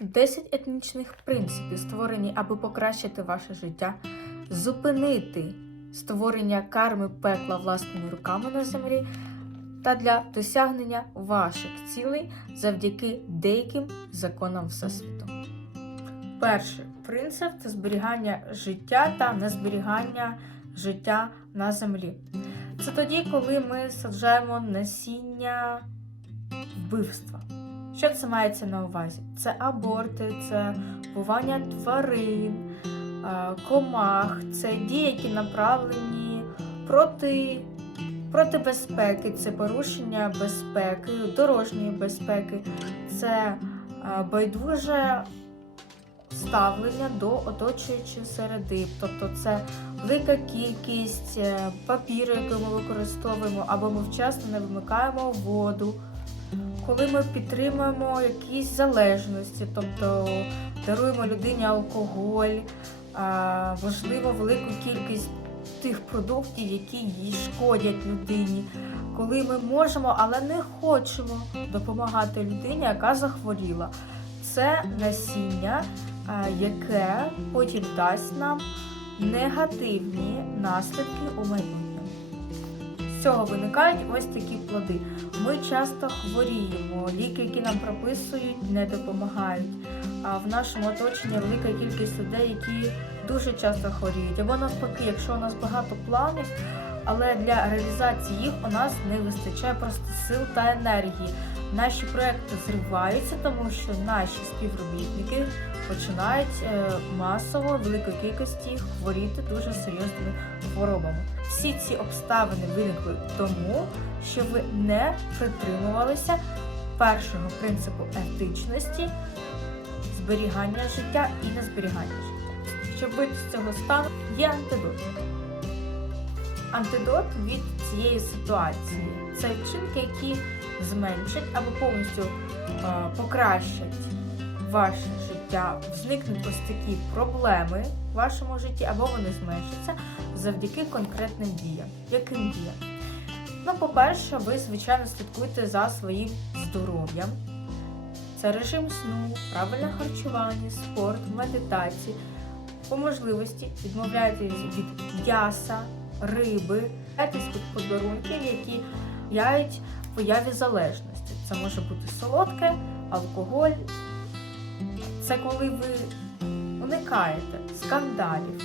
10 етнічних принципів, створені, аби покращити ваше життя, зупинити створення карми пекла власними руками на землі та для досягнення ваших цілей завдяки деяким законам Всесвіту. Перший принцип це зберігання життя та незберігання життя на землі. Це тоді, коли ми саджаємо насіння вбивства. Що це мається на увазі? Це аборти, це вбивання тварин, е, комах, це дії, які направлені проти, проти безпеки, це порушення безпеки, дорожньої безпеки, це е, байдуже ставлення до оточуючої середи. Тобто це велика кількість е, папіру, який ми використовуємо, або ми вчасно не вимикаємо воду коли ми підтримуємо якісь залежності, тобто даруємо людині алкоголь, а, можливо, велику кількість тих продуктів, які їй шкодять людині, коли ми можемо, але не хочемо допомагати людині, яка захворіла. Це насіння, яке потім дасть нам негативні наслідки у майбутньому. Цього виникають ось такі плоди. Ми часто хворіємо, ліки, які нам прописують, не допомагають. А в нашому оточенні велика кількість людей, які дуже часто хворіють. Або навпаки, якщо у нас багато планів, але для реалізації їх у нас не вистачає просто сил та енергії. Наші проекти зриваються, тому що наші співробітники починають е, масово великої кількості хворіти дуже серйозними хворобами. Всі ці обставини виникли тому, що ви не притримувалися першого принципу етичності зберігання життя і незберігання життя. Щоб вийти з цього стану, є антидот. Антидот від цієї ситуації це вчинки, які зменшать або повністю е, покращать ваше життя, зникнуть ось такі проблеми в вашому житті, або вони зменшаться завдяки конкретним діям. Яким діям? Ну, по-перше, ви, звичайно, слідкуєте за своїм здоров'ям. Це режим сну, правильне харчування, спорт, медитації. По можливості відмовляєтесь від м'яса, риби, відмовляєтесь від подарунків, які яють появі залежності. Це може бути солодке, алкоголь. Це коли ви уникаєте скандалів,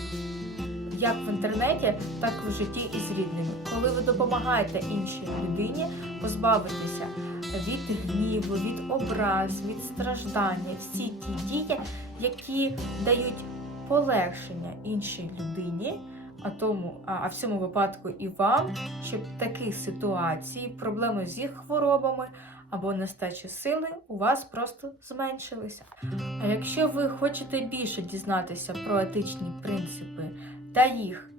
як в інтернеті, так і в житті із рідними. Коли ви допомагаєте іншій людині позбавитися від гніву, від образ, від страждання, всі ті дії, які дають полегшення іншій людині, а тому, а, в цьому випадку і вам, щоб таких ситуацій, проблеми з їх хворобами або нестачі сили у вас просто зменшилися. А якщо ви хочете більше дізнатися про етичні принципи та їх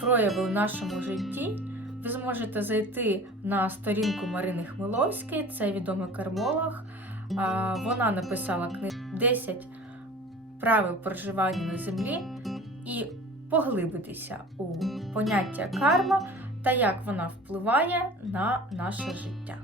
прояви у нашому житті, ви зможете зайти на сторінку Марини Хмеловської, це відомий кармолог. Вона написала книгу 10 правил проживання на землі і поглибитися у поняття карма та як вона впливає на наше життя.